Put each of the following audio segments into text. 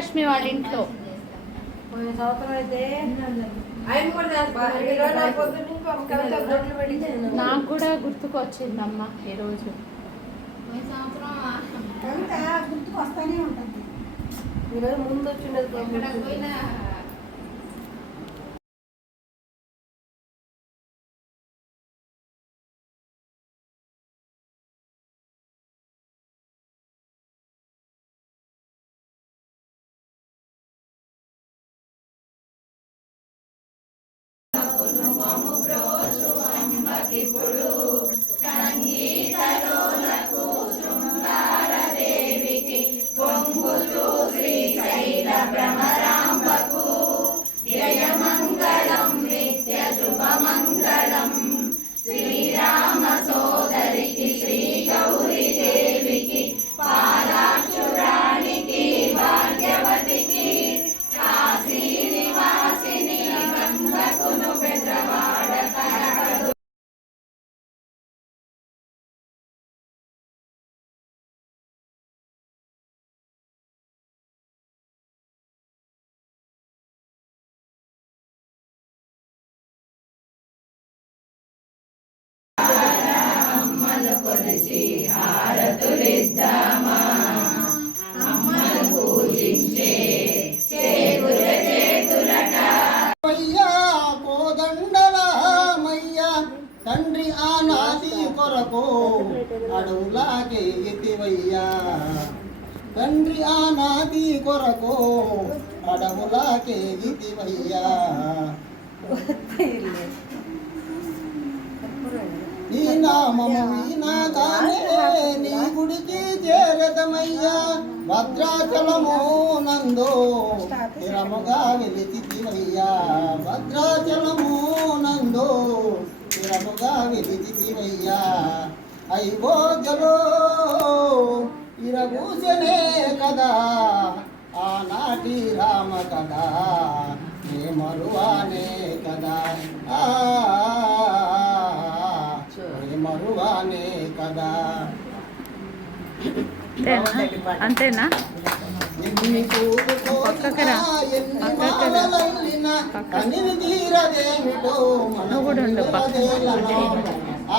విజయలక్ష్మి వాళ్ళ ఇంట్లో. నాకు కూడా గుర్తుకు వచ్చిందమ్మా ఈరోజు. గుర్తుకు వస్తానే ఉంటుంది. ఈరోజు ముందు వచ్చిండదు. ఇప్పుడు సంగీతలోలకు శృంగారదేవికి పొంగుతూ శ్రీశైల భ్రమరాంబకు జయమంగళం నిత్య శుభమంగళం. శ్రీరామ సోదరికి శ్రీ గౌరీ దేవికి పాలాక్షురానికి భాగ్యవతికి కాశీ నివాసిని గంగకును పెద్దవాడ కనకదు. అమ్మను కొలిచి హారతులిద్దామా, అమ్మను పూజించే చేతుల చేతులట. కోదండరామయ్యా తండ్రి ఆనాది కొరకు అడవులాగే ఎతివయ్యా, తండ్రి ఆనాది కొరకు అడవులాగే ఎతివయ్యా. నీ నామము వినగానే నీ గుడికి చేరదమయ్యా, భద్రాచలము నందు స్థిరముగా వెలిచితివయ్యా, భద్రాచలము నందు స్థిరముగా వెలిచితివయ్యా. అయ్యోజలో ఇరగూసనే కదా ఆనాటి రామ కదా, నే మరువానే కదా, మరువానే కదా. అంతేనా?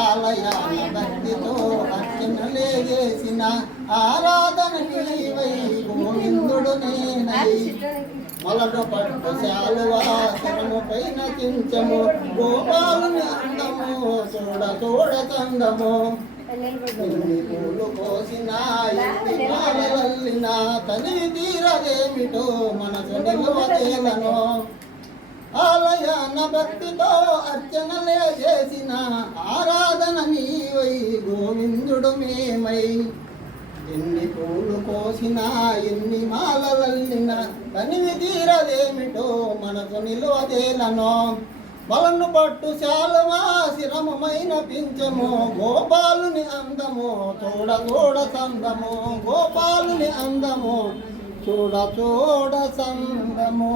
ఆలయాల భక్తితో అర్చనలే చేసిన ఆరాధన నీవై గోవిందుడు నేనై. మొలను పట్టు శాలువా శరము పైన కించము, గోపాలుని అందము చూడ చూడ చందము. ఎన్ని పూలు కోసినా ఎన్ని మాలల్లినా తనివి తీరదేమిటో మనసు నిలువదేలను. ఆలయాన భక్తితో అర్చనలే చేసిన ఆరాధన నీవై గోవిందుడు మేమై. ఎన్ని పూలు కోసినా ఎన్ని మాలలల్లినా తనివి తీరదేమిటో మనసు నిలువదేలను. బలను పట్టు శాలువా శిరమైన పించము, గోపాలుని అందము చూడ చూడ సందము, గోపాలుని అందము చూడ చూడ సందము.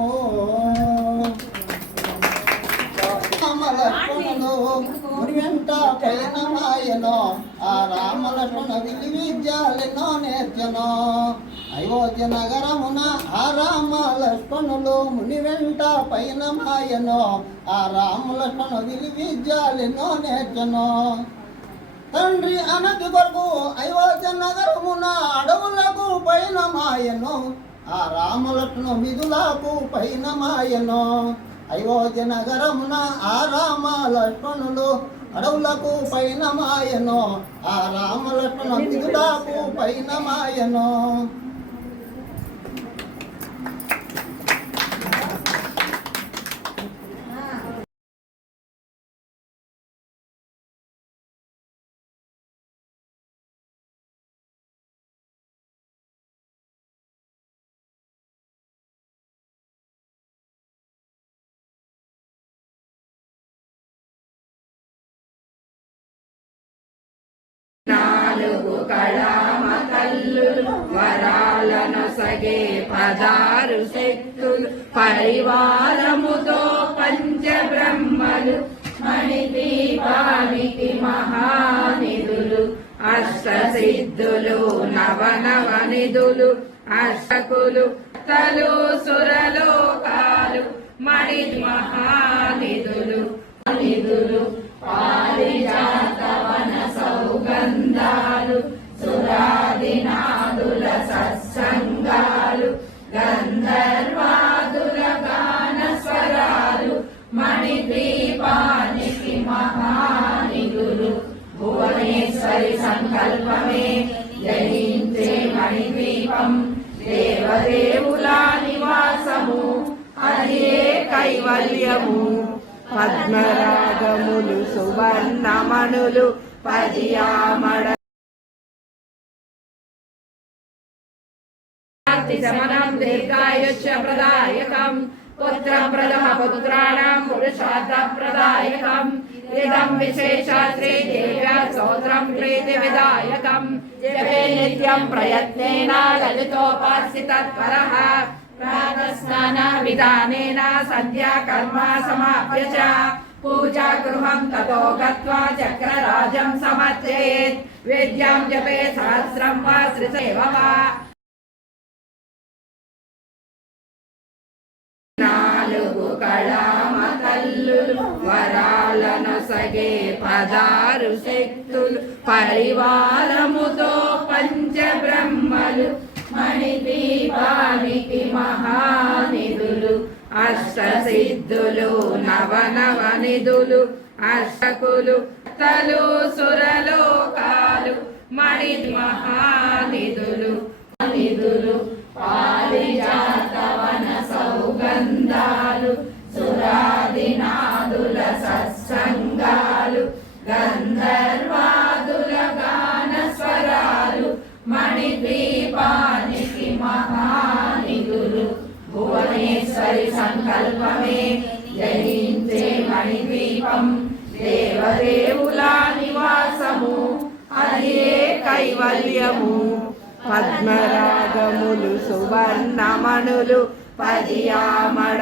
రామలక్ష్మణులు వెంట పైన మాయనో, ఆ రామలక్ష్మణ విధి విద్యాలెన్నో నేర్చనో. అయోధ్య నగరమున ఆ రామలక్ష్మణులు ముని వెంట పైన మాయనో, ఆ రామలక్ష్మణ విధి విద్యాలెన్నో నేర్చనో. తండ్రి అనతి కొరకు అయోధ్య నగరమున అడవులకు పైన మాయనో, ఆ రామలక్ష్మణ విధులకు పైన మాయనో. అయోధ్య నగరమున ఆ రామ లక్ష్మణులు అడవులకు పైన మాయనో, ఆ రామ లక్ష్మణ విధులకు పైన మాయనో. నాలుగు కళామ తల్లులు వరాలను సగే 16 శక్తులు పరివారముతో పంచబ్రహ్మలు మణిదీపానికి మహానిధులు అష్టసిద్ధులు నవనవ నిధులు అష్టకులు తలు సురలోకాలు మణి మహానిధులు నిధులు పారిజాతవన సౌగంధాలు సురాదినాదుల సత్సంగాలు గంధర్వాదుల గాన స్వరాలు మణిద్వీపానికి మహానిధులు భువనేశ్వరి సంకల్పమే జయించే మణిద్వీపం దేవదేవుల నివాసము అదే కైవల్యము పద్మరాగములు సువర్ణమణులు పదియామడ శమనం దీర్ఘాయుష్య ప్రదాయకం పుత్రప్రదమ పుత్రాణం పురుషార్థ ప్రదాయకం ఇదం విశేష శ్రీదేవ్యా స్తోత్రం ప్రీతి విదాయకం జపే నిత్యం ప్రయత్నేన లలితోపాసితత్పరః ప్రాతస్నాన విధానేన సంధ్యా కర్మ సమాప్య చ పూజా గృహం తతో గత్వా చక్రరాజం సమర్చయేత్ వేద్యాం జపే సహస్రం వా శ్రీసేవ వా నాలుగు కళామ తల్లులు వరాలను సగే పదారు శక్తులు పరివారముతో పంచబ్రహ్మలు మణిదీపానికి మహానిధులు అష్టసిద్ధులు నవనవ నిధులు అష్టకులు తలు సురలోకాలు మణి మహానిధులు నిధులు పారిజాతవన సౌగంధాలు సురాదినాదుల సత్సంగాలు గంధర్వాదుల గాన స్వరాలు మణిద్వీపానికి మహానిధులు భువనేశ్వరి సంకల్పమే జయించే మణిద్వీపం దేవదేవుల నివాసము అదే కైవల్యము పద్మరాగములు సువర్ణమణులు పదియామడ